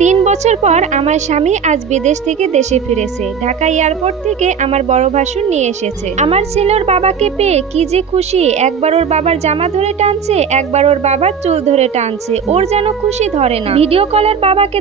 3 বছর পর আমার স্বামী আজ বিদেশ থেকে দেশে ফিরেছে। ঢাকা এয়ারপোর্ট থেকে আমার বড় ভাসুর নিয়ে এসেছে। আমার ছেলের বাবাকে পেয়ে কি যে খুশি, একবার ওর বাবার জামা ধরে টানছে, একবার ওর বাবার চুল ধরে টানছে, ওর যেন খুশি ধরে না। ভিডিও কলের বাবাকে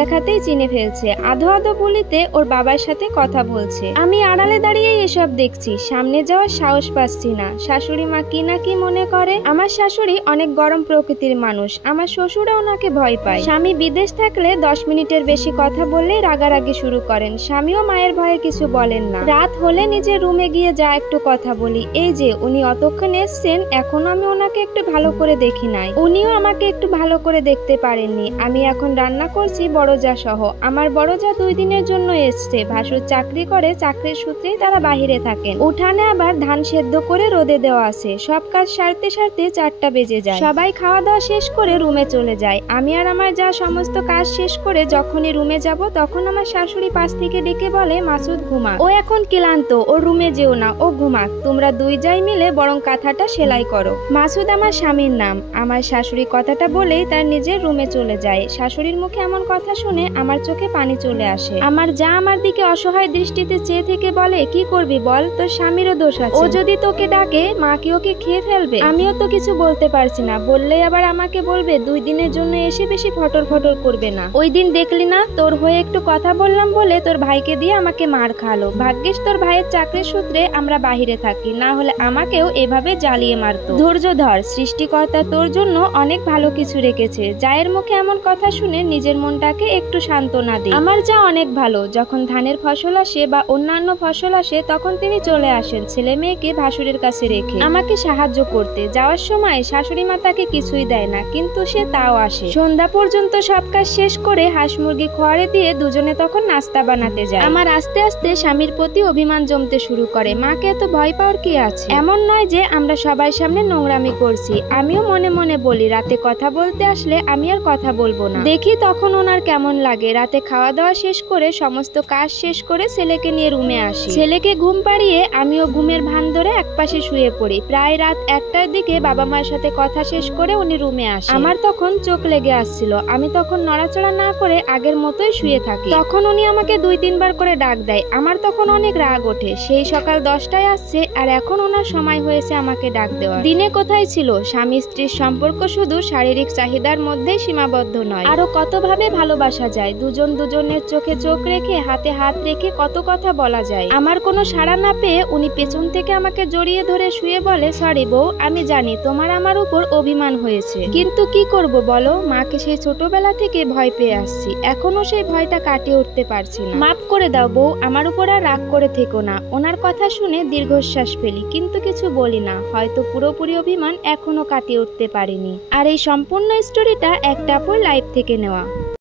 দেখাতেই চিনে ফেলছে। আধো আধো বলিতে ওর বাবার সাথে কথা বলছে। আমি আড়ালে দাঁড়িয়ে এসব দেখছি, সামনে যাওয়ার সাহস পাচ্ছি না। শাশুড়ি মা কি না কি মনে করে। আমার শাশুড়ি অনেক গরম প্রকৃতির মানুষ, আমার শ্বশুরও ওনাকে ভয় পায়। স্বামী বিদেশ থাকলে 10 মিনিটের বেশি কথা বললেই রাগারাগি শুরু করেন। স্বামীও মায়ের ভয়ে কিছু বলেন না। রাত হলে নিজের রুমে গিয়ে যা একটু কথা বলি। এই যে উনি অতক্ষণ এসছেন, এখনো আমি ওনাকে একটু ভালো করে দেখি নাই, উনিও আমাকে একটু ভালো করে দেখতে পারেননি। আমি এখন রান্না করছি বড়জা সহ। আমার বড়জা 2 দিনের জন্য এসছে। ভাসুর চাকরি করে, চাকরির সূত্রেই তারা বাহিরে থাকেন। উঠানে আবার ধান সেদ্ধ করে রোদে দেওয়া আছে। সব কাজ সারতে 4টা বেজে যায়। সবাই খাওয়া দাওয়া শেষ করে রুমে চলে যায়। আমি আর আমার যা সমস্ত কাজ শেষ করে যখনই রুমে যাব, তখন আমার শাশুড়ি পাশ থেকে ডেকে বলে, মাসুদ ঘুমা, ও এখন ক্লান্ত, ও রুমে যেও না, ও ঘুমাক, তোমরা 2 যাই মিলে বরং কাঁথাটা সেলাই করো। মাসুদ আমার স্বামীর নাম। আমার শাশুড়ি কথাটা বলেই তার নিজের রুমে চলে যায়। শাশুড়ির মুখে এমন কথা শুনে আমার চোখে পানি চলে আসে। আমার যা আমার দিকে অসহায় দৃষ্টিতে চেয়ে থেকে বলে, কি করবি বল, তোর স্বামীরও দোষ আছে। ও যদি তোকে ডাকে, মা কি ওকে খেয়ে ফেলবে? আমিও তো কিছু বলতে পারছি না। বললেই আবার আমাকে বলবে 2 দিনের জন্য এসে বেশি ফটর করবে না। ওই দিন দেখলি না, তোর হয়ে একটু কথা বললাম বলে তোর ভাইকে দিয়ে আমাকে মার খালো। ভাগ্যিস তোর ভাইয়ের চাকরির সূত্রে আমরা বাহিরে থাকি, না হলে আমাকেও এভাবে জ্বালিয়ে মারতো। ধৈর্য ধর, সৃষ্টিকর্তা তোর জন্য অনেক ভালো কিছু রেখেছে। জায়ের মুখে এমন কথা শুনে নিজের মনটাকে একটু সান্ত্বনা দিই। আমার যা অনেক ভালো। যখন ধানের ফসল আসে বা অন্যান্য ফসল আসে, তখন তিনি চলে আসেন ছেলে মেয়েকে ভাসুরের কাছে রেখে আমাকে সাহায্য করতে। যাওয়ার সময় শাশুড়ি মা তাকে কিছুই দেয় না, কিন্তু সে তাও আসে। সন্ধ্যা পর্যন্ত সব কাজ শেষ করে হাঁস মুরগি খোয়ারে দিয়ে দুজনে তখন নাস্তা বানাতে যায়। আমার আস্তে আস্তে স্বামীর প্রতি অভিমান জমতে শুরু করে। মাকে এত ভয় পাওয়ার কি আছে? এমন নয় যে আমরা সবার সামনে নোংরামি করছি। আমিও মনে মনে বলি, রাতে কথা বলতে আসলে আমি আর কথা বলবো না। দেখি তখন ওনার কেমন লাগে। রাতে খাওয়া দাওয়া শেষ করে সমস্ত কাজ শেষ করে ছেলেকে নিয়ে রুমে আসি। ছেলেকে ঘুম পাড়িয়ে আমিও ঘুমের ভান ধরে একপাশে শুয়ে পড়ি। প্রায় রাত 1টার দিকে বাবা মায়ের সাথে কথা শেষ করে উনি রুমে আসে। আমার তখন চোখ লেগে আসছিল। আমি তখন নড়াচড়া না করে আগের মতোই শুয়ে থাকি। তখন উনি আমাকে 2-3 বার করে ডাক দেয়। আমার তখন অনেক রাগ ওঠে। সেই সকাল 10টায় আসছে, আর এখন ওনার সময় হয়েছে আমাকে ডাক দেওয়ার। দিনে কোথায় ছিল? স্বামী স্ত্রীর সম্পর্ক শুধু শারীরিক চাহিদার মধ্যেই সীমাবদ্ধ নয়, আরো কতভাবে ভালোবাসা যায়। দুজন দুজনের চোখে চোখ রেখে, হাতে হাত রেখে কত কথা বলা যায়। আমার কোনো সাড়া না পেয়ে উনি পেছন থেকে আমাকে জড়িয়ে ধরে শুয়ে বলে, সরি বউ, আমি জানি তোমার আমার উপর অভিমান হয়েছে, কিন্তু কি করব বলো? মাকে সেই ছোটবেলা থেকে ভয় পেয়ে আসছি, এখনো সেই ভয়টা কাটিয়ে উঠতে পারছি না। মাফ করে দাও বউ, আমার উপর আর রাগ করে থেকো না। ওনার কথা শুনে দীর্ঘশ্বাস ফেলি, কিন্তু কিছু বলি না। হয়তো পুরোপুরি অভিমান এখনো কাটিয়ে উঠতে পারিনি। আর এই সম্পূর্ণ স্টোরিটা একটা আপুর লাইফ থেকে নেওয়া।